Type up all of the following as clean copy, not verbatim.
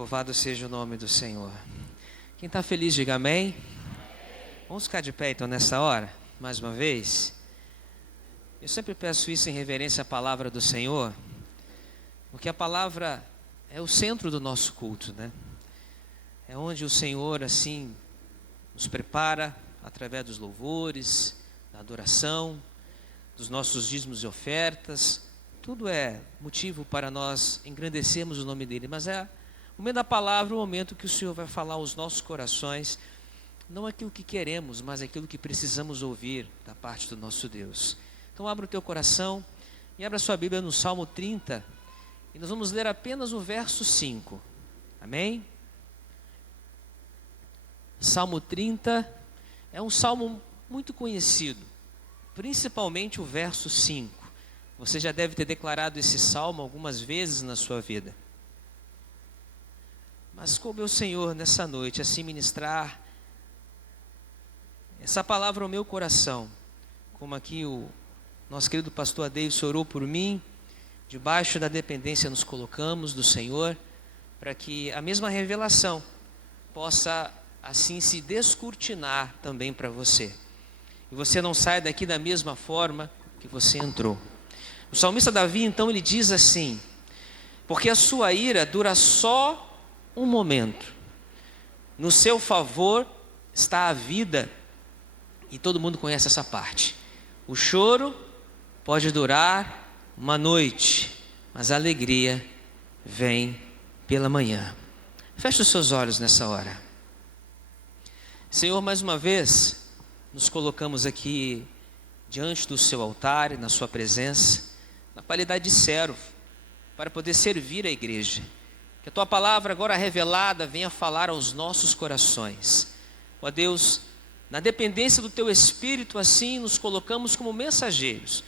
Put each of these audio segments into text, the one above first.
Louvado seja o nome do Senhor. Quem está feliz, diga amém. Vamos ficar de pé então nessa hora, mais uma vez. Eu sempre peço isso em reverência à palavra do Senhor, porque a palavra é o centro do nosso culto, né? É onde o Senhor, assim, nos prepara através dos louvores, da adoração, dos nossos dízimos e ofertas. Tudo é motivo para nós engrandecermos o nome dEle, mas é o momento da palavra, o momento que o Senhor vai falar aos nossos corações, não aquilo que queremos, mas aquilo que precisamos ouvir da parte do nosso Deus. Então abra o teu coração e abra a sua Bíblia no Salmo 30, e nós vamos ler apenas o verso 5, amém? Salmo 30 é um salmo muito conhecido, principalmente o verso 5. Você já deve ter declarado esse salmo algumas vezes na sua vida. Mas como o Senhor nessa noite assim ministrar essa palavra ao meu coração, como aqui o nosso querido pastor Adeilson orou por mim, debaixo da dependência nos colocamos do Senhor, para que a mesma revelação possa assim se descortinar também para você, e você não saia daqui da mesma forma que você entrou. O salmista Davi então ele diz assim: porque a sua ira dura só um momento, no seu favor está a vida. E todo mundo conhece essa parte. O choro pode durar uma noite, mas a alegria vem pela manhã. Feche os seus olhos nessa hora. Senhor, mais uma vez nos colocamos aqui diante do seu altar e na sua presença, na qualidade de servo, para poder servir a igreja. Que a tua palavra agora revelada venha falar aos nossos corações. Ó Deus, na dependência do teu Espírito, assim nos colocamos como mensageiros,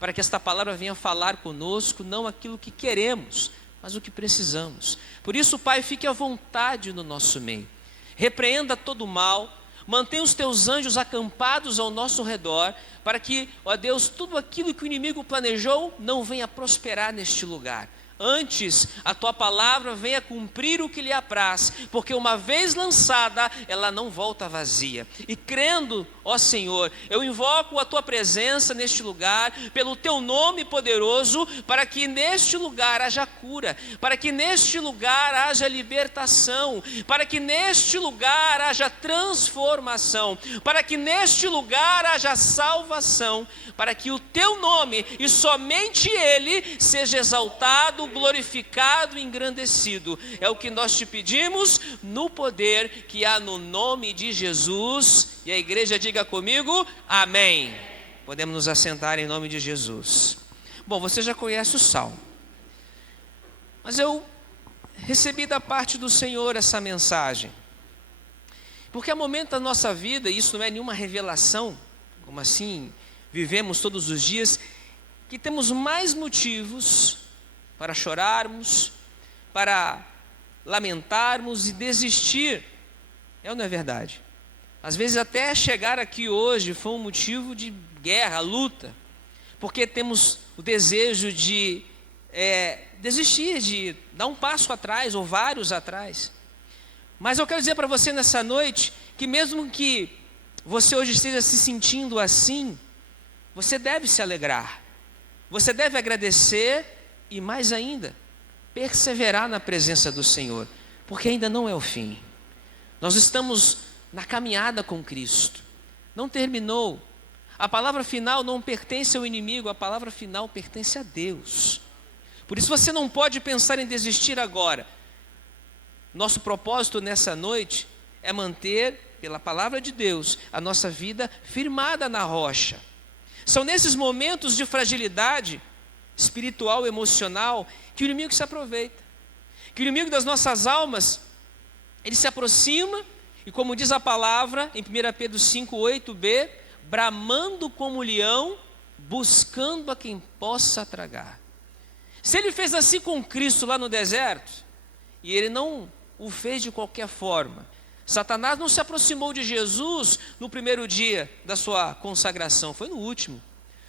para que esta palavra venha falar conosco, não aquilo que queremos, mas o que precisamos. Por isso, Pai, fique à vontade no nosso meio. Repreenda todo o mal, mantenha os teus anjos acampados ao nosso redor, para que, ó Deus, tudo aquilo que o inimigo planejou não venha prosperar neste lugar. Antes, a tua palavra venha cumprir o que lhe apraz, porque uma vez lançada, ela não volta vazia. E crendo, ó Senhor, eu invoco a tua presença neste lugar, pelo teu nome poderoso, para que neste lugar haja cura, para que neste lugar haja libertação, para que neste lugar haja transformação, para que neste lugar haja salvação, para que o teu nome, e somente ele, seja exaltado, glorificado e engrandecido. É o que nós te pedimos, no poder que há no nome de Jesus. E a igreja diga comigo, amém. Podemos nos assentar em nome de Jesus. Bom, você já conhece o salmo, mas eu recebi da parte do Senhor essa mensagem, porque há momento da nossa vida, e isso não é nenhuma revelação, como assim vivemos todos os dias, que temos mais motivos para chorarmos, para lamentarmos e desistir. É ou não é verdade? Às vezes até chegar aqui hoje foi um motivo de guerra, luta, porque temos o desejo de desistir, de dar um passo atrás ou vários atrás. Mas eu quero dizer para você nessa noite, que mesmo que você hoje esteja se sentindo assim, você deve se alegrar, você deve agradecer e mais ainda, perseverar na presença do Senhor, porque ainda não é o fim. Nós estamos na caminhada com Cristo, não terminou. A palavra final não pertence ao inimigo, a palavra final pertence a Deus. Por isso você não pode pensar em desistir agora. Nosso propósito nessa noite é manter, pela palavra de Deus, a nossa vida firmada na rocha. São nesses momentos de fragilidade espiritual, emocional, que o inimigo se aproveita, que o inimigo das nossas almas, ele se aproxima, e como diz a palavra em 1 Pedro 5:8b, bramando como leão, buscando a quem possa tragar. Se ele fez assim com Cristo lá no deserto, e ele não o fez de qualquer forma, Satanás não se aproximou de Jesus no primeiro dia da sua consagração, foi no último.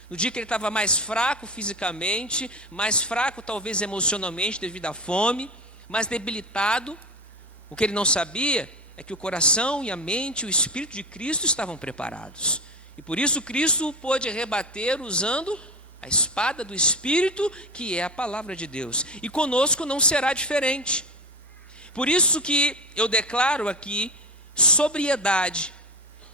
No dia que ele estava mais fraco fisicamente, mais fraco talvez emocionalmente devido à fome, mas debilitado. O que ele não sabia é que o coração e a mente e o Espírito de Cristo estavam preparados. E por isso Cristo pôde rebater usando a espada do Espírito, que é a palavra de Deus. E conosco não será diferente. Por isso que eu declaro aqui sobriedade,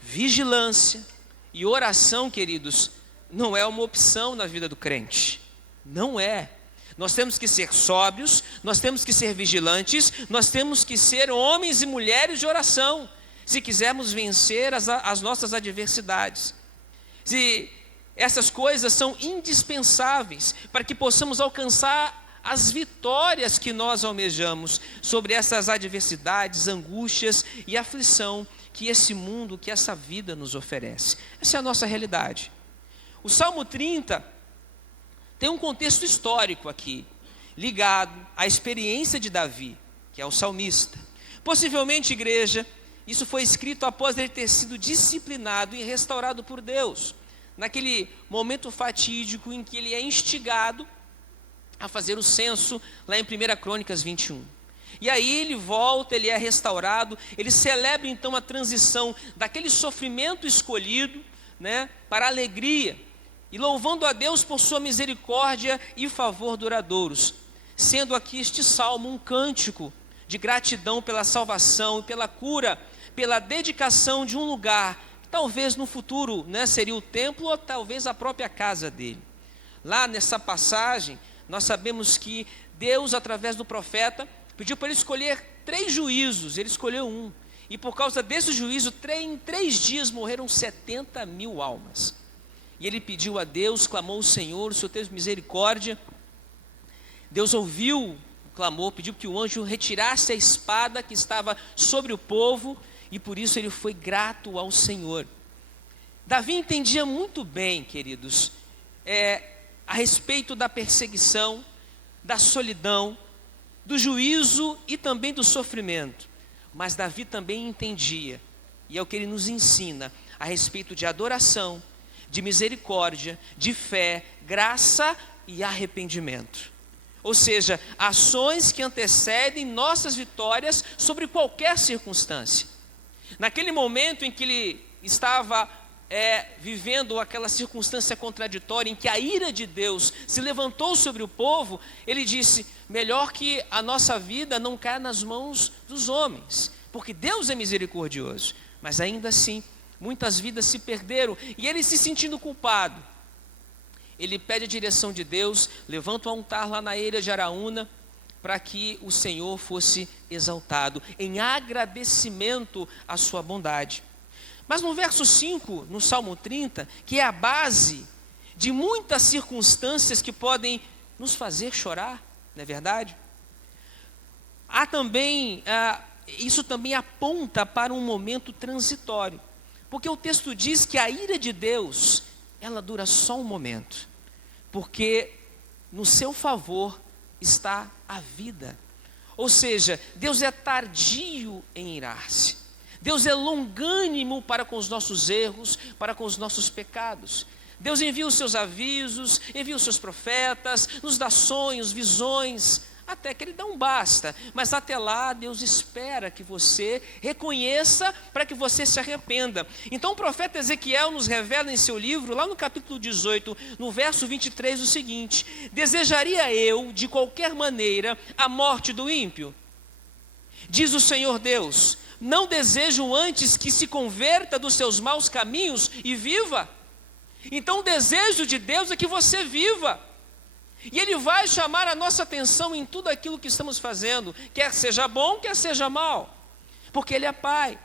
vigilância e oração, queridos, não é uma opção na vida do crente. Não é. Nós temos que ser sóbrios, nós temos que ser vigilantes, nós temos que ser homens e mulheres de oração, se quisermos vencer as nossas adversidades. Se essas coisas são indispensáveis para que possamos alcançar as vitórias que nós almejamos sobre essas adversidades, angústias e aflição que esse mundo, que essa vida nos oferece. Essa é a nossa realidade. O Salmo 30 tem um contexto histórico aqui, ligado à experiência de Davi, que é o salmista. Possivelmente, igreja, isso foi escrito após ele ter sido disciplinado e restaurado por Deus, naquele momento fatídico em que ele é instigado a fazer o censo, lá em 1 Crônicas 21. E aí ele volta, ele é restaurado, ele celebra então a transição daquele sofrimento escolhido, para a alegria, e louvando a Deus por sua misericórdia e favor duradouros, sendo aqui este salmo um cântico de gratidão pela salvação, pela cura, pela dedicação de um lugar, que talvez no futuro seria o templo ou talvez a própria casa dele. Lá nessa passagem, nós sabemos que Deus, através do profeta, pediu para ele escolher 3 juízos, ele escolheu um, e por causa desse juízo, em 3 dias morreram 70 mil almas. E ele pediu a Deus, clamou ao Senhor, o Senhor teve misericórdia. Deus ouviu o clamor, pediu que o anjo retirasse a espada que estava sobre o povo, e por isso ele foi grato ao Senhor. Davi entendia muito bem, queridos, a respeito da perseguição, da solidão, do juízo e também do sofrimento. Mas Davi também entendia, e é o que ele nos ensina, a respeito de adoração, de misericórdia, de fé, graça e arrependimento. Ou seja, ações que antecedem nossas vitórias sobre qualquer circunstância. Naquele momento em que ele estava vivendo aquela circunstância contraditória, em que a ira de Deus se levantou sobre o povo, ele disse, melhor que a nossa vida não caia nas mãos dos homens, porque Deus é misericordioso, mas ainda assim, muitas vidas se perderam, e ele se sentindo culpado, ele pede a direção de Deus, levanta um altar lá na ilha de Araúna, para que o Senhor fosse exaltado, em agradecimento à sua bondade. Mas no verso 5, no Salmo 30, que é a base de muitas circunstâncias que podem nos fazer chorar, não é verdade? Isso também aponta para um momento transitório. Porque o texto diz que a ira de Deus, ela dura só um momento, porque no seu favor está a vida. Ou seja, Deus é tardio em irar-se. Deus é longânimo para com os nossos erros, para com os nossos pecados. Deus envia os seus avisos, envia os seus profetas, nos dá sonhos, visões, até que ele dá um basta, mas até lá Deus espera que você reconheça para que você se arrependa. Então o profeta Ezequiel nos revela em seu livro, lá no capítulo 18, no verso 23, o seguinte: desejaria eu de qualquer maneira a morte do ímpio? Diz o Senhor Deus, não desejo antes que se converta dos seus maus caminhos e viva? Então o desejo de Deus é que você viva. E Ele vai chamar a nossa atenção em tudo aquilo que estamos fazendo, quer seja bom, quer seja mal, porque Ele é Pai.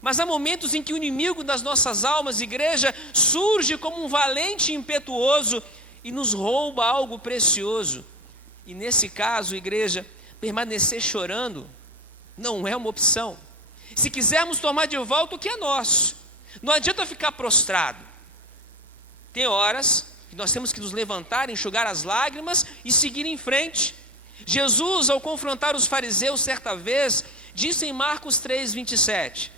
Mas há momentos em que o inimigo das nossas almas, igreja, surge como um valente impetuoso e nos rouba algo precioso. E nesse caso, igreja, permanecer chorando não é uma opção. Se quisermos tomar de volta o que é nosso, não adianta ficar prostrado. Tem horas que nós temos que nos levantar, enxugar as lágrimas e seguir em frente. Jesus, ao confrontar os fariseus certa vez, disse em Marcos 3, 27,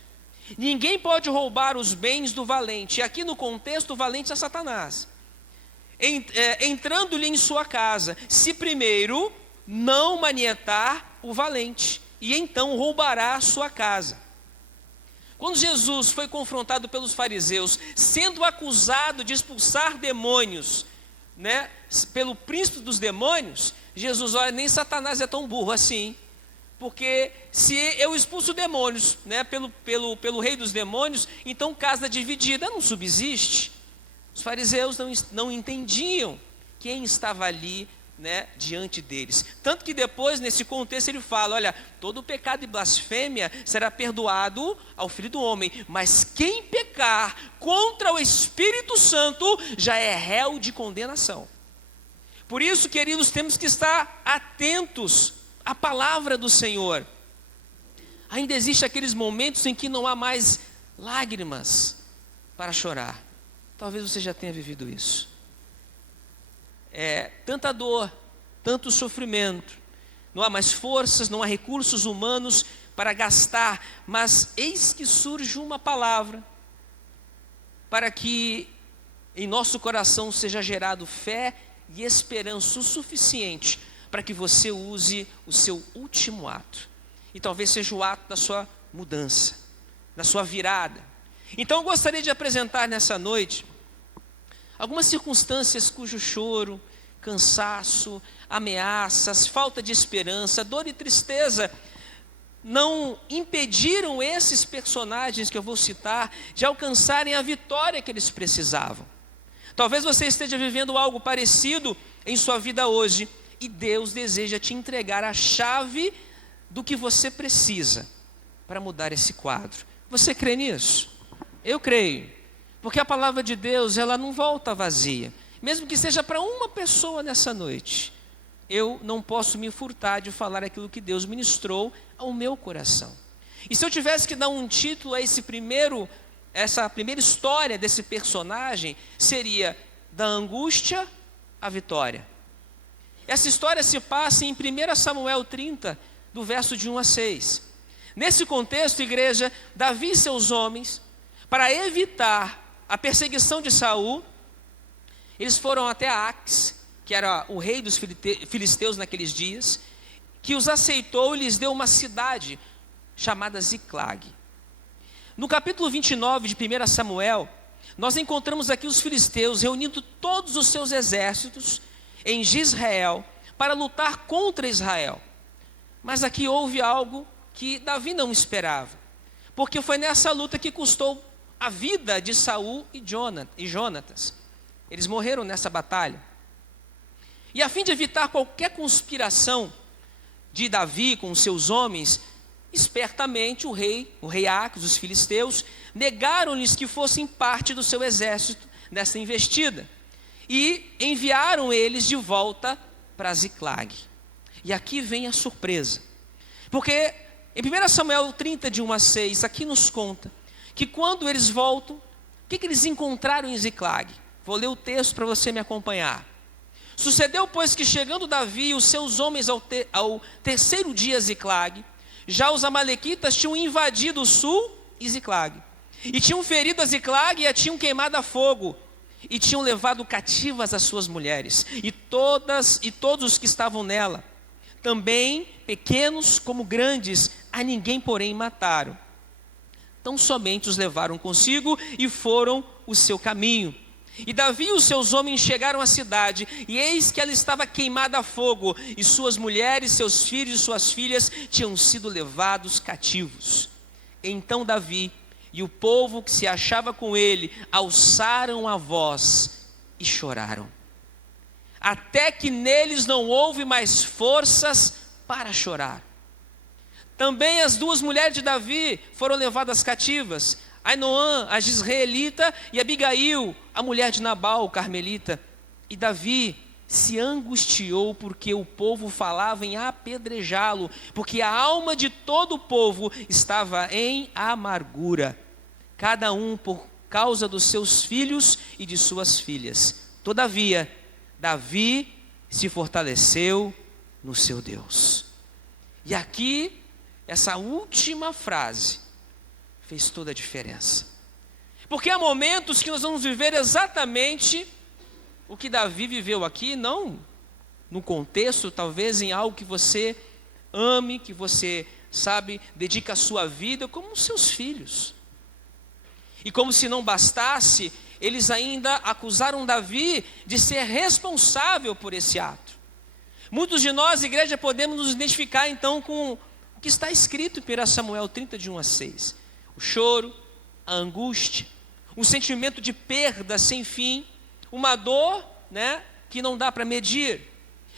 ninguém pode roubar os bens do valente. E aqui no contexto, o valente é Satanás. Entrando-lhe em sua casa, se primeiro não manietar o valente, e então roubará a sua casa. Quando Jesus foi confrontado pelos fariseus, sendo acusado de expulsar demônios, né, pelo príncipe dos demônios, Jesus, olha, nem Satanás é tão burro assim, porque se eu expulso demônios, né, pelo rei dos demônios, então casa dividida não subsiste. Os fariseus não entendiam quem estava ali, né, diante deles. Tanto que depois, nesse contexto, ele fala, olha, todo pecado e blasfêmia será perdoado ao Filho do Homem, mas quem pecar contra o Espírito Santo já é réu de condenação. Por isso, queridos, temos que estar atentos à palavra do Senhor. Ainda existem aqueles momentos em que não há mais lágrimas para chorar. Talvez você já tenha vivido isso. Tanta dor, tanto sofrimento, não há mais forças, não há recursos humanos para gastar, mas eis que surge uma palavra, para que em nosso coração seja gerado fé e esperança o suficiente, para que você use o seu último ato, e talvez seja o ato da sua mudança, da sua virada. Então eu gostaria de apresentar nessa noite algumas circunstâncias cujo choro, cansaço, ameaças, falta de esperança, dor e tristeza não impediram esses personagens que eu vou citar de alcançarem a vitória que eles precisavam. Talvez você esteja vivendo algo parecido em sua vida hoje e Deus deseja te entregar a chave do que você precisa para mudar esse quadro. Você crê nisso? Eu creio. Porque a palavra de Deus, ela não volta vazia. Mesmo que seja para uma pessoa nessa noite, eu não posso me furtar de falar aquilo que Deus ministrou ao meu coração. E se eu tivesse que dar um título a essa primeira história desse personagem, seria da angústia à vitória. Essa história se passa em 1 Samuel 30, do verso de 1 a 6. Nesse contexto, igreja, Davi e seus homens, para evitar a perseguição de Saul, eles foram até Aques, que era o rei dos filisteus naqueles dias, que os aceitou e lhes deu uma cidade chamada Ziclag. No capítulo 29 de 1 Samuel, nós encontramos aqui os filisteus reunindo todos os seus exércitos em Jezreel para lutar contra Israel. Mas aqui houve algo que Davi não esperava, porque foi nessa luta que custou a vida de Saul e Jonatas. Eles morreram nessa batalha. E a fim de evitar qualquer conspiração de Davi com os seus homens, espertamente o rei Aques, os filisteus, negaram-lhes que fossem parte do seu exército nessa investida. E enviaram eles de volta para Ziclag. E aqui vem a surpresa. Porque em 1 Samuel 30, de 1 a 6, aqui nos conta que quando eles voltam, o que eles encontraram em Ziclag? Vou ler o texto para você me acompanhar. Sucedeu, pois, que chegando Davi e os seus homens ao terceiro dia a Ziclag, já os amalequitas tinham invadido o sul e Ziclag, e tinham ferido a Ziclag e a tinham queimado a fogo, e tinham levado cativas as suas mulheres, e todos os que estavam nela, também pequenos como grandes, a ninguém, porém, mataram. Tão somente os levaram consigo e foram o seu caminho. E Davi e os seus homens chegaram à cidade, e eis que ela estava queimada a fogo, e suas mulheres, seus filhos e suas filhas tinham sido levados cativos. Então Davi e o povo que se achava com ele alçaram a voz e choraram, até que neles não houve mais forças para chorar. Também as duas mulheres de Davi foram levadas cativas, Ainoã, a Jezreelita, e Abigail, a mulher de Nabal, o carmelita. E Davi se angustiou porque o povo falava em apedrejá-lo, porque a alma de todo o povo estava em amargura, cada um por causa dos seus filhos e de suas filhas. Todavia, Davi se fortaleceu no seu Deus. E aqui, essa última frase fez toda a diferença. Porque há momentos que nós vamos viver exatamente o que Davi viveu aqui, não no contexto, talvez em algo que você ame, que você, dedica a sua vida como os seus filhos. E como se não bastasse, eles ainda acusaram Davi de ser responsável por esse ato. Muitos de nós, igreja, podemos nos identificar então com o que está escrito em 1 Samuel 30, de 1 a 6. O choro, a angústia, um sentimento de perda sem fim, uma dor, que não dá para medir.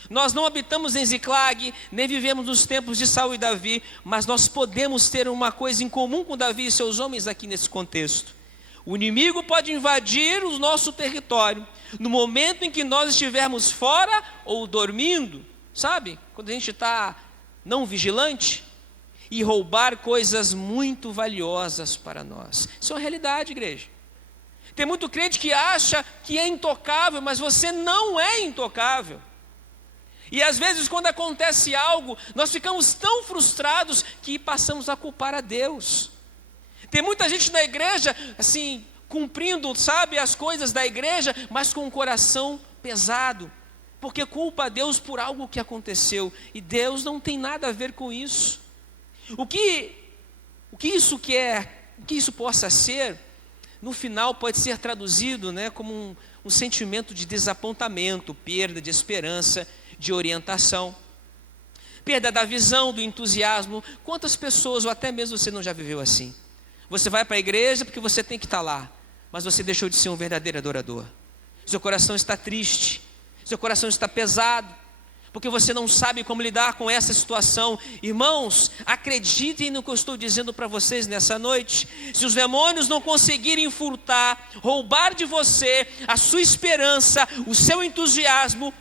Nós não habitamos em Ziclag, nem vivemos nos tempos de Saul e Davi, mas nós podemos ter uma coisa em comum com Davi e seus homens aqui nesse contexto. O inimigo pode invadir o nosso território no momento em que nós estivermos fora ou dormindo, quando a gente está não vigilante, e roubar coisas muito valiosas para nós. Isso é uma realidade, igreja. Tem muito crente que acha que é intocável, mas você não é intocável. E às vezes quando acontece algo, nós ficamos tão frustrados que passamos a culpar a Deus. Tem muita gente na igreja, cumprindo, as coisas da igreja, mas com o coração pesado, porque culpa a Deus por algo que aconteceu, e Deus não tem nada a ver com isso. O que isso possa ser, no final pode ser traduzido, como um sentimento de desapontamento, perda de esperança, de orientação, perda da visão, do entusiasmo. Quantas pessoas, ou até mesmo você não já viveu assim? Você vai para a igreja porque você tem que estar lá, mas você deixou de ser um verdadeiro adorador. Seu coração está triste, seu coração está pesado, porque você não sabe como lidar com essa situação. Irmãos, acreditem no que eu estou dizendo para vocês nessa noite. Se os demônios não conseguirem furtar, roubar de você a sua esperança, o seu entusiasmo,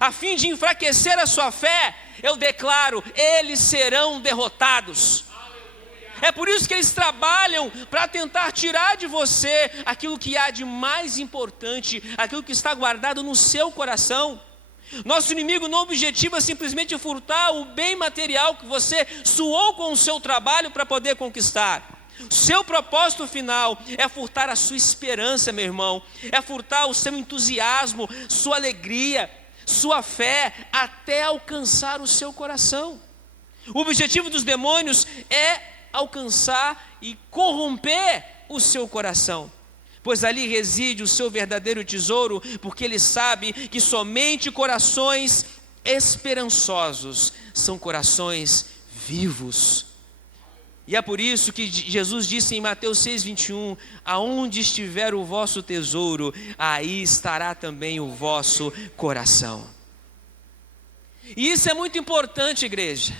a fim de enfraquecer a sua fé, eu declaro, eles serão derrotados. É por isso que eles trabalham para tentar tirar de você aquilo que há de mais importante, aquilo que está guardado no seu coração. Nosso inimigo não objetiva simplesmente furtar o bem material que você suou com o seu trabalho para poder conquistar. Seu propósito final é furtar a sua esperança, meu irmão, é furtar o seu entusiasmo, sua alegria, sua fé, até alcançar o seu coração. O objetivo dos demônios é alcançar e corromper o seu coração, pois ali reside o seu verdadeiro tesouro, porque ele sabe que somente corações esperançosos são corações vivos. E é por isso que Jesus disse em Mateus 6:21, aonde estiver o vosso tesouro, aí estará também o vosso coração. E isso é muito importante, igreja,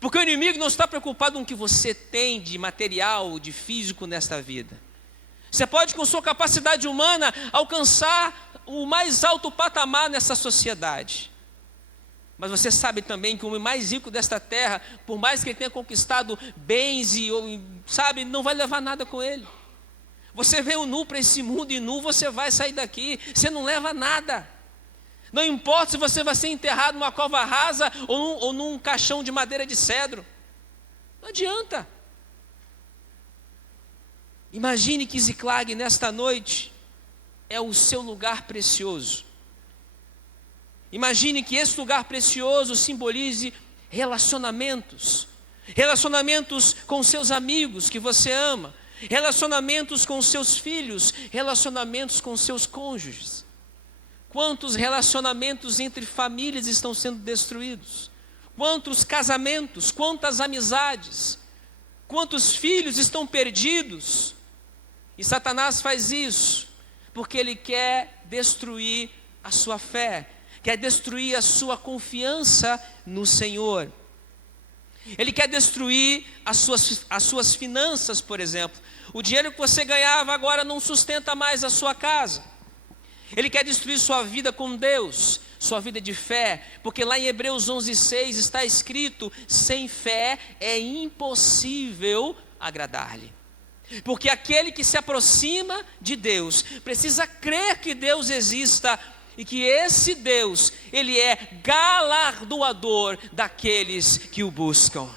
porque o inimigo não está preocupado com o que você tem de material, de físico nesta vida. Você pode, com sua capacidade humana, alcançar o mais alto patamar nessa sociedade. Mas você sabe também que o homem mais rico desta terra, por mais que ele tenha conquistado bens não vai levar nada com ele. Você veio nu para esse mundo e nu você vai sair daqui, você não leva nada. Não importa se você vai ser enterrado numa cova rasa ou num caixão de madeira de cedro. Não adianta. Imagine que Ziclag nesta noite é o seu lugar precioso. Imagine que esse lugar precioso simbolize relacionamentos. Relacionamentos com seus amigos que você ama. Relacionamentos com seus filhos. Relacionamentos com seus cônjuges. Quantos relacionamentos entre famílias estão sendo destruídos? Quantos casamentos, quantas amizades, quantos filhos estão perdidos? E Satanás faz isso porque ele quer destruir a sua fé, quer destruir a sua confiança no Senhor. Ele quer destruir as suas finanças, por exemplo. O dinheiro que você ganhava agora não sustenta mais a sua casa. Ele quer destruir sua vida com Deus, sua vida de fé, porque lá em Hebreus 11:6 está escrito, sem fé é impossível agradar-lhe. Porque aquele que se aproxima de Deus, precisa crer que Deus exista, e que esse Deus, ele é galardoador daqueles que o buscam.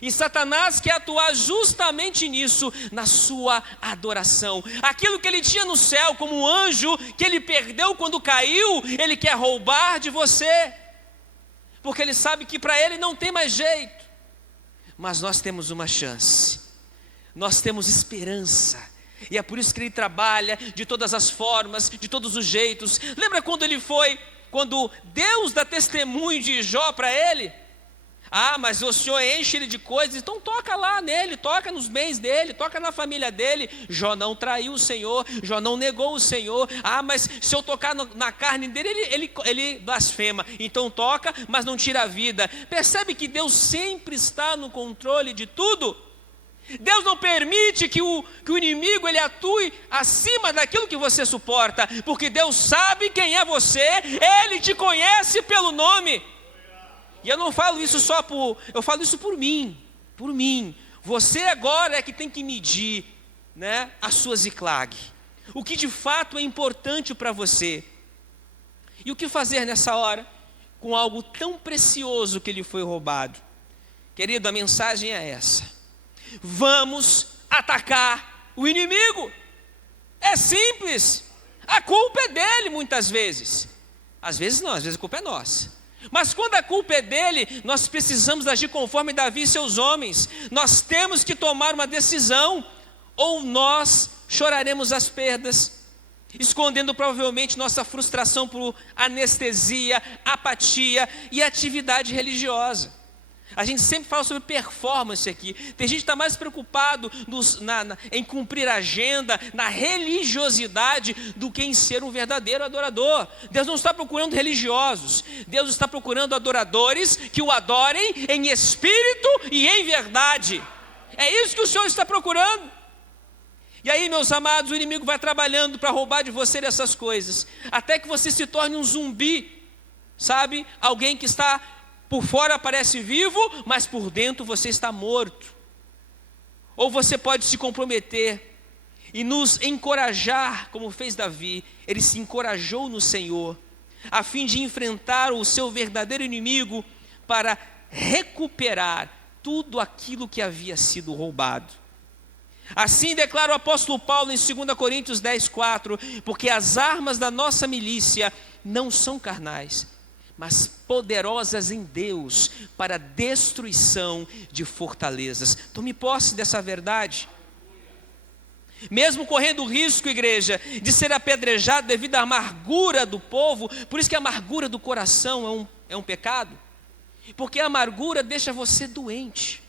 E Satanás quer atuar justamente nisso, na sua adoração. Aquilo que ele tinha no céu como um anjo, que ele perdeu quando caiu, ele quer roubar de você. porque ele sabe que para ele não tem mais jeito. Mas nós temos uma chance, nós temos esperança, e é por isso que ele trabalha de todas as formas, de todos os jeitos. Lembra quando Deus dá testemunho de Jó para ele? Mas o Senhor enche ele de coisas, então toca lá nele, toca nos bens dele, toca na família dele. Jó não traiu o Senhor, Jó não negou o Senhor. Mas se eu tocar na carne dele, ele blasfema. Então toca, mas não tira a vida. Percebe que Deus sempre está no controle de tudo? Deus não permite que o inimigo ele atue acima daquilo que você suporta, porque Deus sabe quem é você, Ele te conhece pelo nome. E eu não falo isso eu falo isso por mim. Você agora é que tem que medir, né, a sua Ziklag, o que de fato é importante para você. E o que fazer nessa hora com algo tão precioso que lhe foi roubado? Querido, a mensagem é essa: vamos atacar o inimigo. É simples. A culpa é dele muitas vezes. Às vezes não, às vezes a culpa é nossa. Mas quando a culpa é dele, nós precisamos agir conforme Davi e seus homens. Nós temos que tomar uma decisão, ou nós choraremos as perdas, escondendo provavelmente nossa frustração por anestesia, apatia e atividade religiosa. A gente sempre fala sobre performance aqui. Tem gente que está mais preocupado em cumprir a agenda, na religiosidade, do que em ser um verdadeiro adorador. Deus não está procurando religiosos. Deus está procurando adoradores que o adorem em espírito e em verdade. É isso que o Senhor está procurando. E aí, meus amados, o inimigo vai trabalhando para roubar de você dessas coisas, até que você se torne um zumbi, sabe? Alguém que está por fora parece vivo, mas por dentro você está morto. Ou você pode se comprometer e nos encorajar, como fez Davi. Ele se encorajou no Senhor, a fim de enfrentar o seu verdadeiro inimigo, para recuperar tudo aquilo que havia sido roubado. Assim declara o apóstolo Paulo em 2 Coríntios 10:4, porque as armas da nossa milícia não são carnais, mas poderosas em Deus para a destruição de fortalezas. Tome posse dessa verdade. Mesmo correndo o risco, igreja, de ser apedrejado devido à amargura do povo, por isso que a amargura do coração é um pecado, porque a amargura deixa você doente,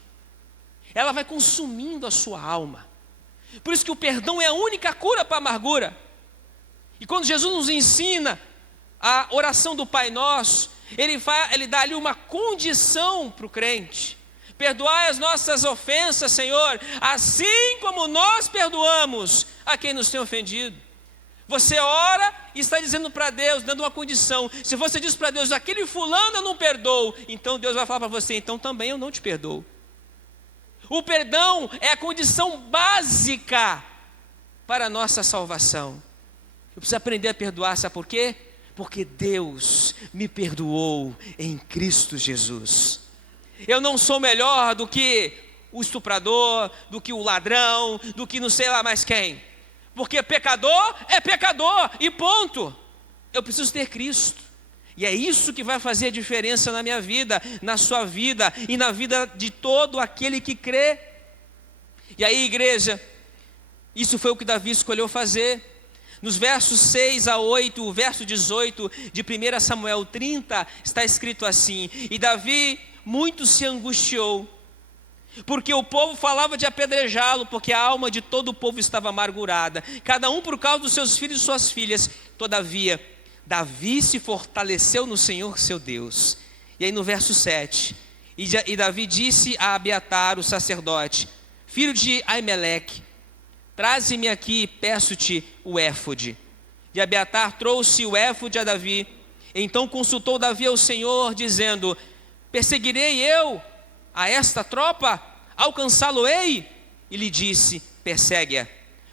ela vai consumindo a sua alma. Por isso que o perdão é a única cura para a amargura. E quando Jesus nos ensina a oração do Pai Nosso, ele dá ali uma condição para o crente: perdoai as nossas ofensas, Senhor, assim como nós perdoamos a quem nos tem ofendido. Você ora e está dizendo para Deus, dando uma condição. Se você diz para Deus, aquele fulano eu não perdoo, então Deus vai falar para você, então também eu não te perdoo. O perdão é a condição básica para a nossa salvação. Eu preciso aprender a perdoar, sabe por quê? Porque Deus me perdoou em Cristo Jesus. Eu não sou melhor do que o estuprador, do que o ladrão, do que não sei lá mais quem. Porque pecador é pecador e ponto. Eu preciso ter Cristo. E é isso que vai fazer a diferença na minha vida, na sua vida e na vida de todo aquele que crê. E aí, igreja, isso foi o que Davi escolheu fazer. Nos versos 6 a 8, o verso 18 de 1 Samuel 30, está escrito assim: e Davi muito se angustiou, porque o povo falava de apedrejá-lo, porque a alma de todo o povo estava amargurada, cada um por causa dos seus filhos e suas filhas. Todavia, Davi se fortaleceu no Senhor seu Deus. E aí no verso 7, e Davi disse a Abiatar, o sacerdote, filho de Aimeleque: traze-me aqui, peço-te, o éfode. E Abiatar trouxe o éfode a Davi. Então consultou Davi ao Senhor, dizendo: perseguirei eu a esta tropa? Alcançá-lo-ei? E lhe disse: persegue-a,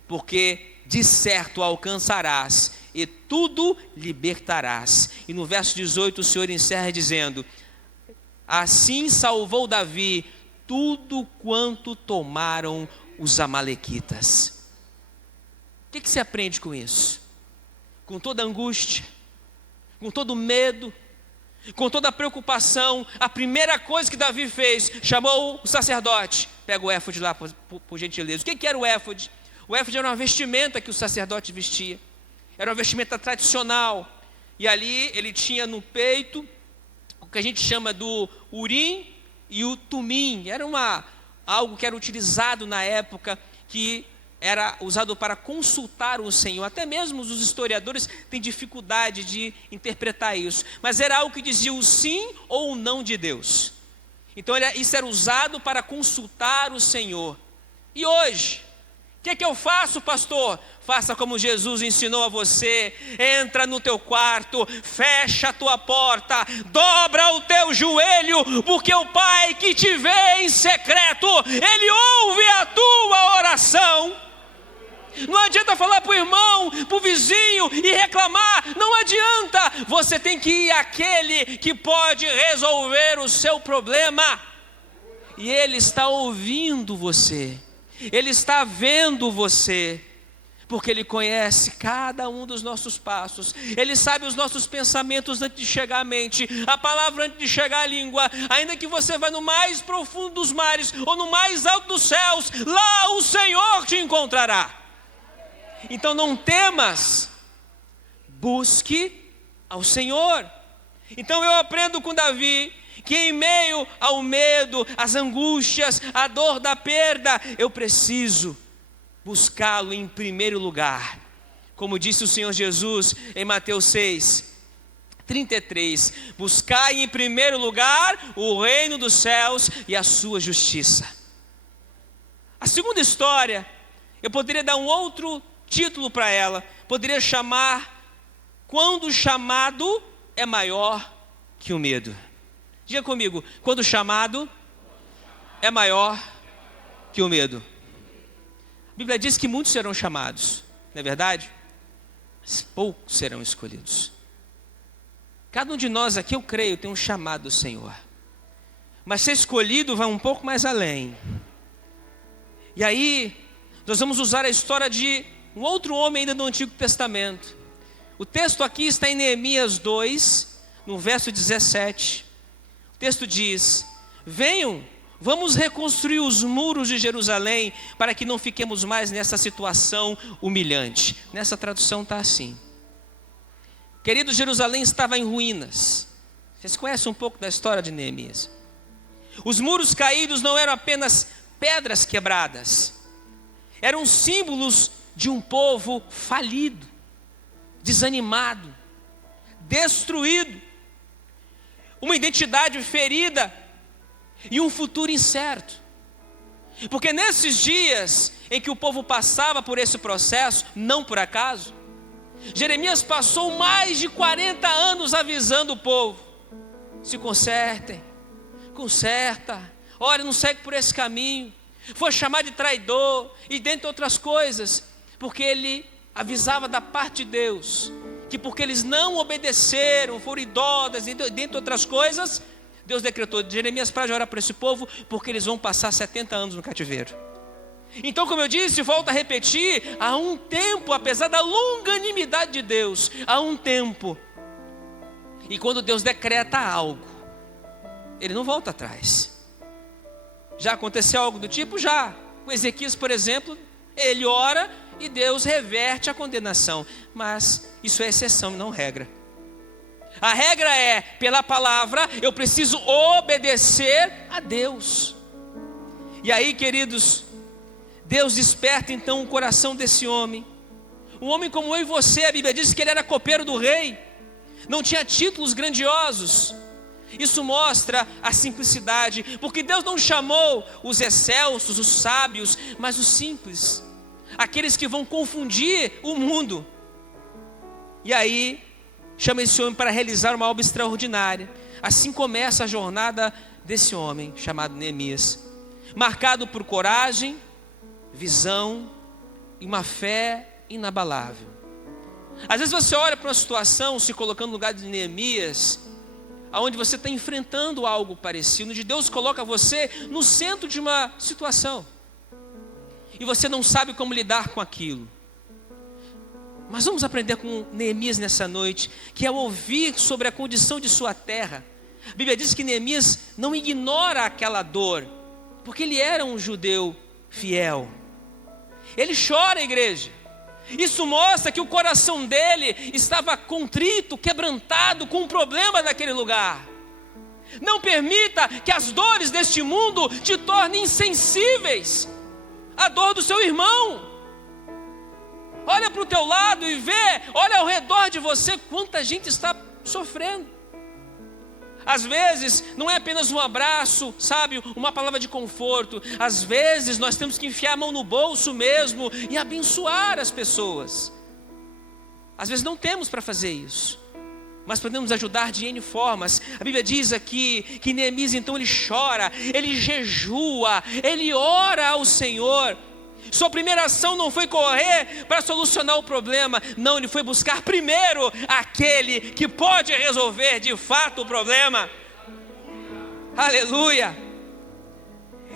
porque de certo alcançarás, e tudo libertarás. E no verso 18 o Senhor encerra dizendo: assim salvou Davi tudo quanto tomaram os amalequitas. O que você aprende com isso? Com toda angústia, com todo medo, Com toda a preocupação, a primeira coisa que Davi fez, chamou o sacerdote. Pega o éfode lá, por gentileza. O que era o éfode? O éfode era uma vestimenta que o sacerdote vestia. Era uma vestimenta tradicional. E ali ele tinha no peito o que a gente chama do urim e o tumim. Era algo que era utilizado na época, que era usado para consultar o Senhor. Até mesmo os historiadores têm dificuldade de interpretar isso. Mas era algo que dizia o sim ou o não de Deus. Então isso era usado para consultar o Senhor. E hoje, o que eu faço, pastor? Faça como Jesus ensinou a você. Entra no teu quarto, fecha a tua porta, dobra o teu joelho, porque o Pai que te vê em secreto, Ele ouve a tua oração. Não adianta falar para o irmão, para o vizinho e reclamar, não adianta. Você tem que ir àquele que pode resolver o seu problema. E Ele está ouvindo você, Ele está vendo você, porque Ele conhece cada um dos nossos passos. Ele sabe os nossos pensamentos antes de chegar à mente, a palavra antes de chegar à língua. Ainda que você vá no mais profundo dos mares ou no mais alto dos céus, lá o Senhor te encontrará. Então não temas, busque ao Senhor. Então eu aprendo com Davi que em meio ao medo, às angústias, à dor da perda, eu preciso buscá-lo em primeiro lugar. Como disse o Senhor Jesus em Mateus 6:33, buscai em primeiro lugar o reino dos céus e a sua justiça. A segunda história, eu poderia dar um outro título para ela, poderia chamar Quando o chamado é maior que o medo. Diga comigo, quando o chamado é maior que o medo. A Bíblia diz que muitos serão chamados, não é verdade? Mas poucos serão escolhidos. Cada um de nós aqui, eu creio, tem um chamado do Senhor. Mas ser escolhido vai um pouco mais além. E aí, nós vamos usar a história de um outro homem ainda do Antigo Testamento. O texto aqui está em Neemias 2, no verso 17. O texto diz: venham, vamos reconstruir os muros de Jerusalém, para que não fiquemos mais nessa situação humilhante. Nessa tradução está assim. Querido, Jerusalém estava em ruínas. Vocês conhecem um pouco da história de Neemias. Os muros caídos não eram apenas pedras quebradas, eram símbolos de um povo falido, desanimado, destruído, uma identidade ferida e um futuro incerto. Porque nesses dias em que o povo passava por esse processo, não por acaso, Jeremias passou mais de 40 anos avisando o povo: se consertem, conserta, olha, não segue por esse caminho. Foi chamado de traidor e dentre outras coisas, porque ele avisava da parte de Deus, que porque eles não obedeceram, foram idólatras, dentre outras coisas, Deus decretou: Jeremias, para de orar por esse povo, porque eles vão passar 70 anos no cativeiro. Então, como eu disse, volto a repetir, há um tempo, apesar da longanimidade de Deus, há um tempo, e quando Deus decreta algo, Ele não volta atrás. Já aconteceu algo do tipo? Já. Com Ezequias, por exemplo, ele ora e Deus reverte a condenação. Mas isso é exceção e não regra. A regra é, pela palavra, eu preciso obedecer a Deus. E aí, queridos, Deus desperta então o coração desse homem. Um homem como eu e você, a Bíblia diz que ele era copeiro do rei. Não tinha títulos grandiosos. Isso mostra a simplicidade, porque Deus não chamou os excelsos, os sábios, mas os simples, aqueles que vão confundir o mundo. E aí, chama esse homem para realizar uma obra extraordinária. Assim começa a jornada desse homem, chamado Neemias, marcado por coragem, visão e uma fé inabalável. Às vezes você olha para uma situação, se colocando no lugar de Neemias, aonde você está enfrentando algo parecido, onde Deus coloca você no centro de uma situação, e você não sabe como lidar com aquilo. Mas vamos aprender com Neemias nessa noite, que ao ouvir sobre a condição de sua terra, a Bíblia diz que Neemias não ignora aquela dor, porque ele era um judeu fiel. Ele chora, igreja. Isso mostra que o coração dele estava contrito, quebrantado com o problema daquele lugar. Não permita que as dores deste mundo te tornem insensíveis à dor do seu irmão. Olha para o teu lado e vê, olha ao redor de você quanta gente está sofrendo. Às vezes não é apenas um abraço, sabe, uma palavra de conforto. Às vezes nós temos que enfiar a mão no bolso mesmo e abençoar as pessoas. Às vezes não temos para fazer isso, mas podemos ajudar de N formas. A Bíblia diz aqui que Neemias então ele chora, ele jejua, ele ora ao Senhor. Sua primeira ação não foi correr para solucionar o problema. Não, ele foi buscar primeiro aquele que pode resolver de fato o problema. Aleluia!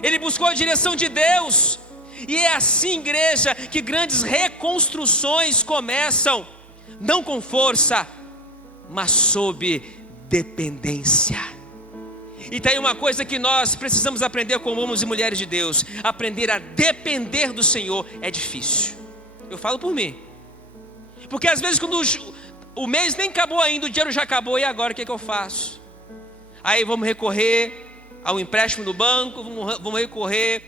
Ele buscou a direção de Deus. E é assim, igreja, que grandes reconstruções começam. Não com força, mas sob dependência. E tem uma coisa que nós precisamos aprender como homens e mulheres de Deus: aprender a depender do Senhor é difícil. Eu falo por mim, porque às vezes quando o mês nem acabou ainda, o dinheiro já acabou, e agora o que eu faço? Aí vamos recorrer ao empréstimo do banco, vamos recorrer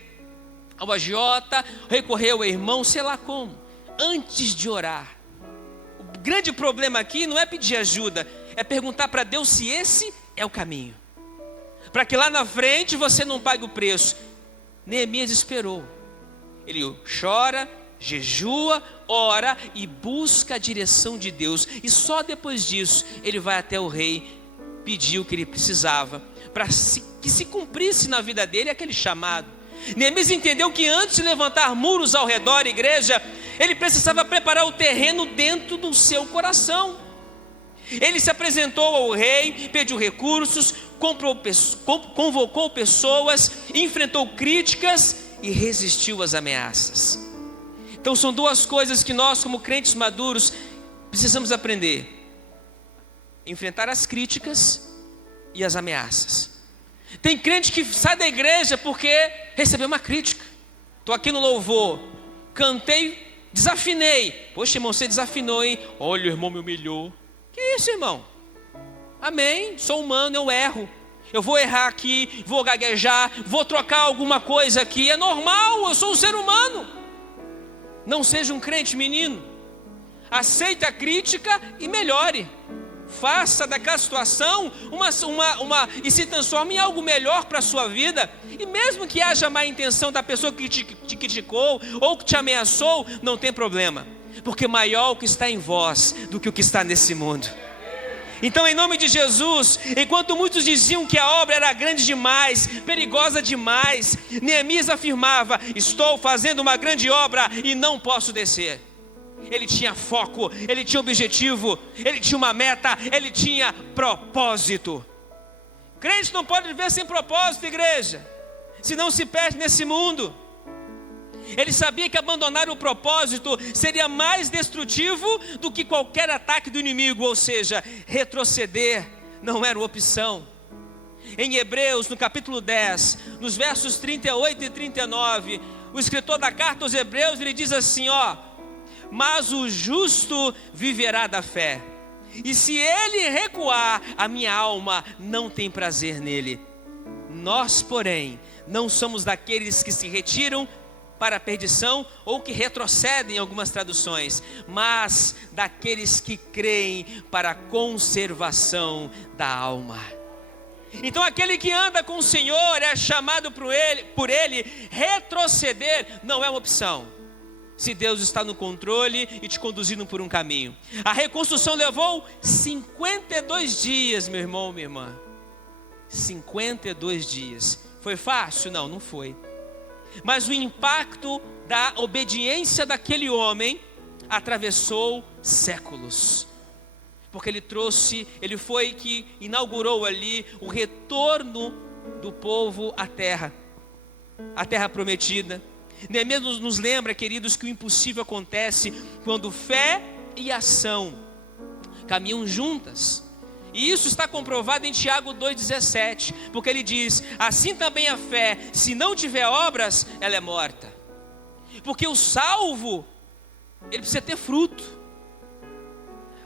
ao agiota, recorrer ao irmão, sei lá como, antes de orar. O grande problema aqui não é pedir ajuda, é perguntar para Deus se esse é o caminho, para que lá na frente você não pague o preço. Neemias esperou. Ele chora, jejua, ora e busca a direção de Deus. E só depois disso ele vai até o rei pedir o que ele precisava, para que se cumprisse na vida dele aquele chamado. Neemias entendeu que antes de levantar muros ao redor, igreja, ele precisava preparar o terreno dentro do seu coração. Ele se apresentou ao rei, pediu recursos, convocou pessoas, enfrentou críticas e resistiu às ameaças. Então são duas coisas que nós, como crentes maduros, precisamos aprender: enfrentar as críticas e as ameaças. Tem crente que sai da igreja porque recebeu uma crítica. Estou aqui no louvor, cantei, desafinei. Poxa, irmão, você desafinou, hein? Olha, o irmão me humilhou. Que isso, irmão? Amém, sou humano, eu erro. Eu vou errar aqui, vou gaguejar, vou trocar alguma coisa aqui. É normal, eu sou um ser humano. Não seja um crente menino. Aceite a crítica e melhore. Faça daquela situação e se transforme em algo melhor para a sua vida. E mesmo que haja má intenção da pessoa que te criticou ou que te ameaçou, não tem problema, porque maior o que está em vós do que o que está nesse mundo. Então, em nome de Jesus, enquanto muitos diziam que a obra era grande demais, perigosa demais, Neemias afirmava: estou fazendo uma grande obra e não posso descer. Ele tinha foco, ele tinha objetivo, ele tinha uma meta, ele tinha propósito. Crente não pode viver sem propósito, igreja, senão se perde nesse mundo. Ele sabia que abandonar o propósito seria mais destrutivo do que qualquer ataque do inimigo, ou seja, retroceder não era uma opção. Em Hebreus, no capítulo 10, nos versos 38 e 39, o escritor da carta aos Hebreus, ele diz assim, mas o justo viverá da fé, e se ele recuar, a minha alma não tem prazer nele. Nós, porém, não somos daqueles que se retiram para a perdição, ou que retrocedem em algumas traduções, mas daqueles que creem para a conservação da alma. Então aquele que anda com o Senhor é chamado por ele, retroceder não é uma opção, se Deus está no controle e te conduzindo por um caminho. A reconstrução levou 52 dias, meu irmão, minha irmã. 52 dias. Foi fácil? Não, não foi. Mas o impacto da obediência daquele homem atravessou séculos, porque ele foi que inaugurou ali o retorno do povo à terra prometida. Neemias nos lembra, queridos, que o impossível acontece quando fé, e ação caminham juntas. E isso está comprovado em Tiago 2,17, porque ele diz: assim também a fé, se não tiver obras, ela é morta. Porque o salvo, ele precisa ter fruto.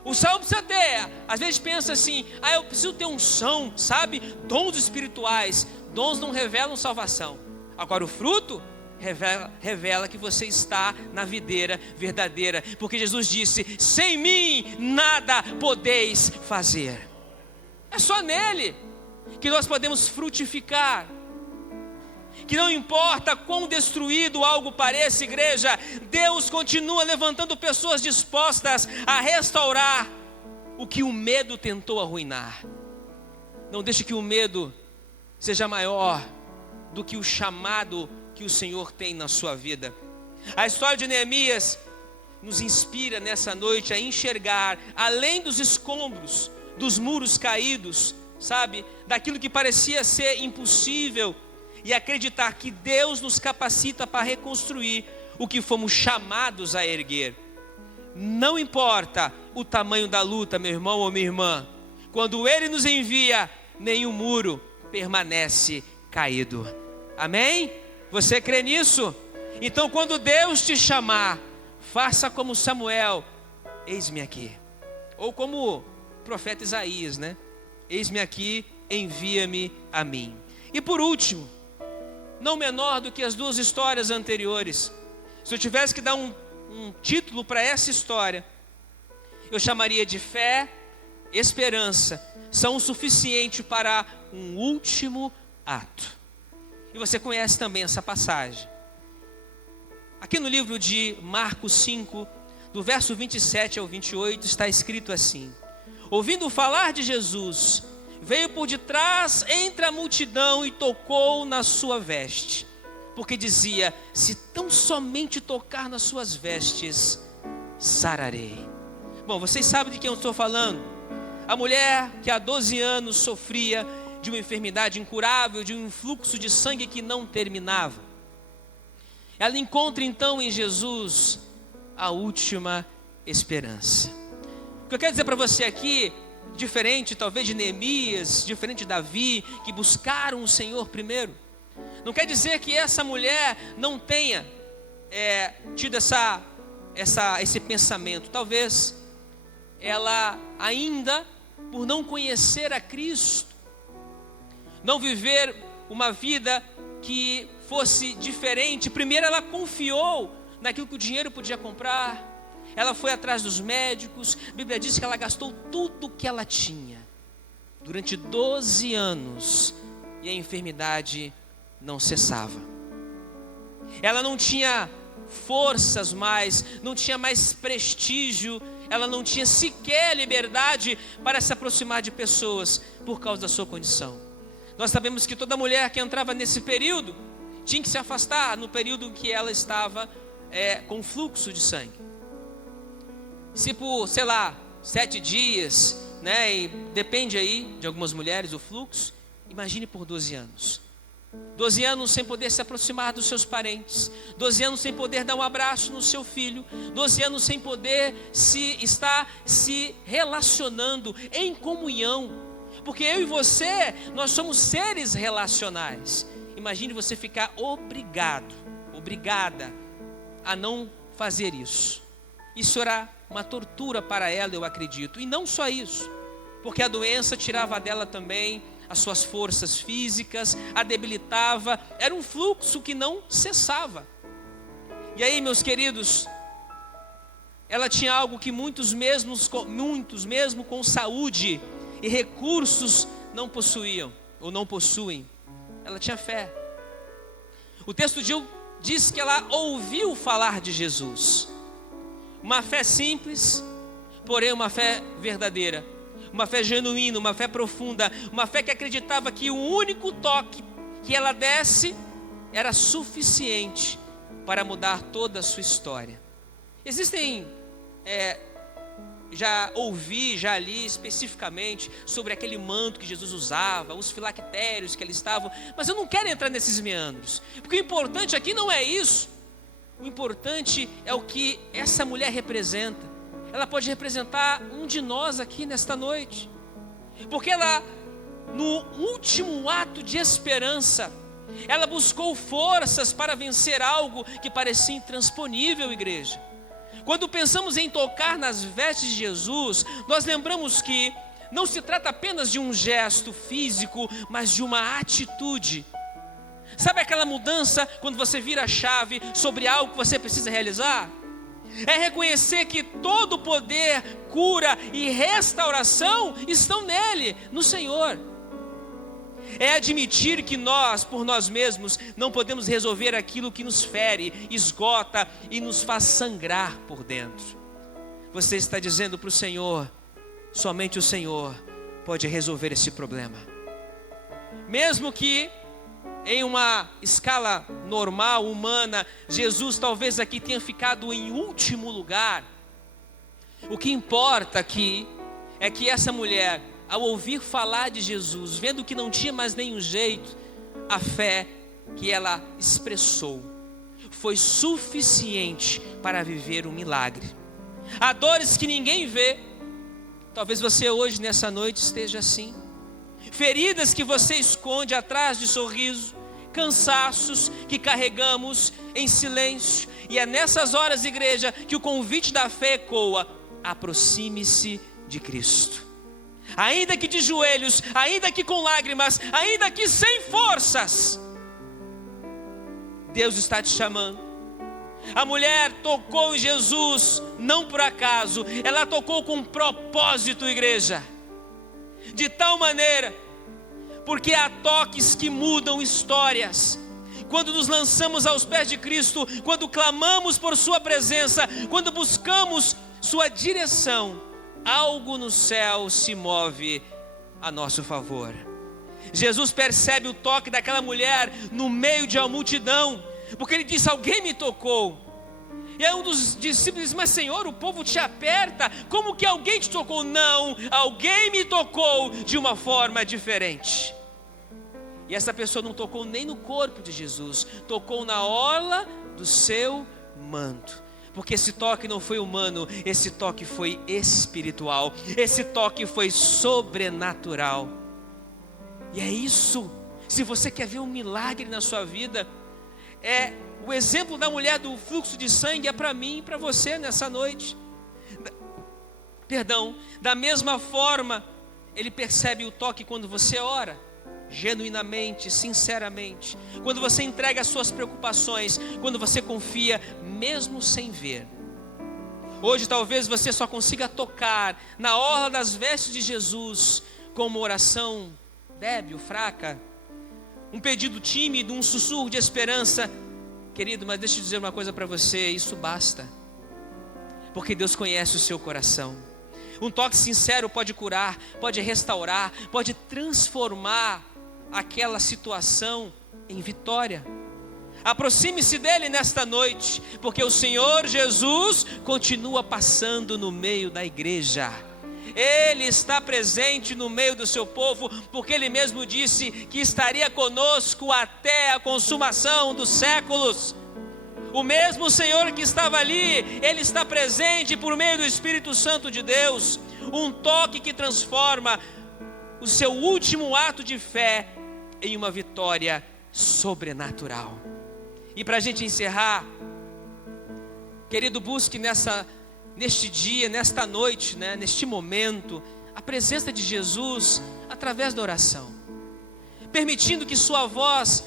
O salvo precisa ter, às vezes pensa assim: eu preciso ter unção, sabe? Dons espirituais. Dons não revelam salvação. Agora o fruto revela que você está na videira verdadeira. Porque Jesus disse: sem mim nada podeis fazer. É só nele que nós podemos frutificar. Que não importa quão destruído algo pareça, igreja, Deus continua levantando pessoas dispostas a restaurar o que o medo tentou arruinar. Não deixe que o medo seja maior do que o chamado que o Senhor tem na sua vida. A história de Neemias nos inspira nessa noite a enxergar além dos escombros, dos muros caídos, sabe, daquilo que parecia ser impossível, e acreditar que Deus nos capacita para reconstruir o que fomos chamados a erguer. Não importa o tamanho da luta, meu irmão ou minha irmã, quando Ele nos envia, nenhum muro permanece caído. Amém? Você crê nisso? Então, quando Deus te chamar, faça como Samuel: eis-me aqui. Ou como o profeta Isaías, né? Eis-me aqui, envia-me a mim. E por último, não menor do que as duas histórias anteriores, se eu tivesse que dar um título para essa história, eu chamaria de fé, esperança, são o suficiente para um último ato. E você conhece também essa passagem. Aqui no livro de Marcos 5, do verso 27 ao 28, está escrito assim: ouvindo falar de Jesus, veio por detrás entre a multidão e tocou na sua veste, porque dizia: se tão somente tocar nas suas vestes, sararei. Bom, vocês sabem de quem eu estou falando. A mulher que há 12 anos sofria de uma enfermidade incurável, de um influxo de sangue que não terminava. Ela encontra então em Jesus a última esperança. O que eu quero dizer para você aqui, diferente talvez de Neemias, diferente de Davi, que buscaram o Senhor primeiro, não quer dizer que essa mulher não tenha tido esse pensamento. Talvez ela ainda, por não conhecer a Cristo, não viver uma vida que fosse diferente, primeiro ela confiou naquilo que o dinheiro podia comprar. Ela foi atrás dos médicos. A Bíblia diz que ela gastou tudo o que ela tinha durante 12 anos e a enfermidade não cessava. Ela não tinha forças mais, não tinha mais prestígio, ela não tinha sequer liberdade para se aproximar de pessoas por causa da sua condição. Nós sabemos que toda mulher que entrava nesse período tinha que se afastar no período em que ela estava com fluxo de sangue. Se por, 7 dias, né, e depende aí de algumas mulheres o fluxo, imagine por 12 anos. 12 anos sem poder se aproximar dos seus parentes, 12 anos sem poder dar um abraço no seu filho, 12 anos sem poder estar se relacionando em comunhão, porque eu e você, nós somos seres relacionais. Imagine você ficar obrigada a não fazer isso. Isso era uma tortura para ela, eu acredito. E não só isso, porque a doença tirava dela também as suas forças físicas, a debilitava. Era um fluxo que não cessava. E aí, meus queridos, ela tinha algo que muitos mesmo com saúde e recursos não possuíam, ou não possuem. Ela tinha fé. O texto diz que ela ouviu falar de Jesus. Uma fé simples, porém uma fé verdadeira. Uma fé genuína, uma fé profunda. Uma fé que acreditava que o único toque que ela desse era suficiente para mudar toda a sua história. Existem, já li especificamente sobre aquele manto que Jesus usava, os filactérios que eles estavam, mas eu não quero entrar nesses meandros, porque o importante aqui não é isso. O importante é o que essa mulher representa. ela pode representar um de nós aqui nesta noite. Porque ela, no último ato de esperança, ela buscou forças para vencer algo que parecia intransponível, igreja. Quando pensamos em tocar nas vestes de Jesus, nós lembramos que não se trata apenas de um gesto físico, mas de uma atitude. Sabe aquela mudança quando você vira a chave sobre algo que você precisa realizar? É reconhecer que todo poder, cura e restauração estão nele, no Senhor. É admitir que nós, por nós mesmos, não podemos resolver aquilo que nos fere, esgota e nos faz sangrar por dentro. Você está dizendo para o Senhor: somente o Senhor pode resolver esse problema. Mesmo que em uma escala normal, humana, Jesus talvez aqui tenha ficado em último lugar. O que importa aqui é que essa mulher, ao ouvir falar de Jesus, vendo que não tinha mais nenhum jeito, a fé que ela expressou foi suficiente para viver um milagre. Há dores que ninguém vê. Talvez você hoje, nessa noite, esteja assim. Feridas que você esconde atrás de sorriso, cansaços que carregamos em silêncio. E é nessas horas, igreja, que o convite da fé ecoa: aproxime-se de Cristo. Ainda que de joelhos, ainda que com lágrimas, ainda que sem forças, Deus está te chamando. A mulher tocou em Jesus não por acaso, ela tocou com propósito, igreja. De tal maneira, porque há toques que mudam histórias. Quando nos lançamos aos pés de Cristo, quando clamamos por sua presença, quando buscamos sua direção, algo no céu se move a nosso favor. Jesus percebe o toque daquela mulher no meio de uma multidão, porque ele disse: alguém me tocou. E aí um dos discípulos diz: mas Senhor, o povo te aperta, como que alguém te tocou? Não, alguém me tocou de uma forma diferente. E essa pessoa não tocou nem no corpo de Jesus, tocou na orla do seu manto. Porque esse toque não foi humano, esse toque foi espiritual, esse toque foi sobrenatural. E é isso. Se você quer ver um milagre na sua vida, o exemplo da mulher do fluxo de sangue é para mim e para você nessa noite. Da mesma forma, ele percebe o toque quando você ora, genuinamente, sinceramente, quando você entrega as suas preocupações, quando você confia, mesmo sem ver. Hoje talvez você só consiga tocar na orla das vestes de Jesus com uma oração débil, fraca, um pedido tímido, um sussurro de esperança. Querido, mas deixa eu dizer uma coisa para você: isso basta, porque Deus conhece o seu coração. Um toque sincero pode curar, pode restaurar, pode transformar aquela situação em vitória. Aproxime-se dele nesta noite, porque o Senhor Jesus continua passando no meio da igreja. Ele está presente no meio do seu povo, porque ele mesmo disse que estaria conosco até a consumação dos séculos. O mesmo Senhor que estava ali, ele está presente por meio do Espírito Santo de Deus. Um toque que transforma o seu último ato de fé em uma vitória sobrenatural. E para a gente encerrar, querido, busque neste dia, nesta noite, neste momento, a presença de Jesus através da oração, permitindo que sua voz,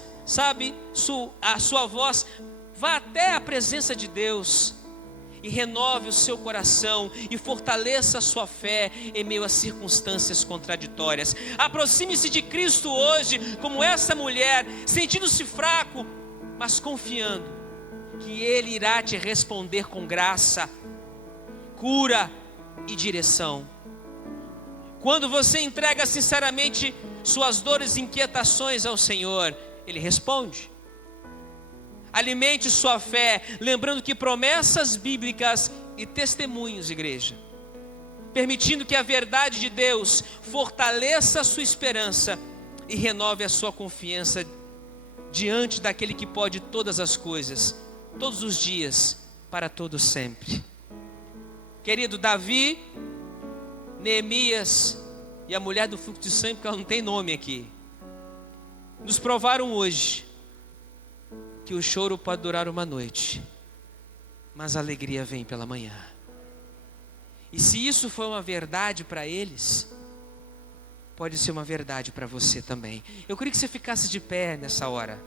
a sua voz vá até a presença de Deus e renove o seu coração e fortaleça a sua fé em meio a circunstâncias contraditórias. Aproxime-se de Cristo hoje como essa mulher, sentindo-se fraco, mas confiando que Ele irá te responder com graça, cura e direção. Quando você entrega sinceramente suas dores e inquietações ao Senhor, Ele responde. Alimente sua fé, lembrando que promessas bíblicas e testemunhos, igreja, permitindo que a verdade de Deus fortaleça a sua esperança e renove a sua confiança diante daquele que pode todas as coisas, todos os dias, para todo sempre. Querido, Davi, Neemias e a mulher do fluxo de sangue, porque ela não tem nome aqui, nos provaram hoje que o choro pode durar uma noite, mas a alegria vem pela manhã. E se isso foi uma verdade para eles, pode ser uma verdade para você também. Eu queria que você ficasse de pé nessa hora.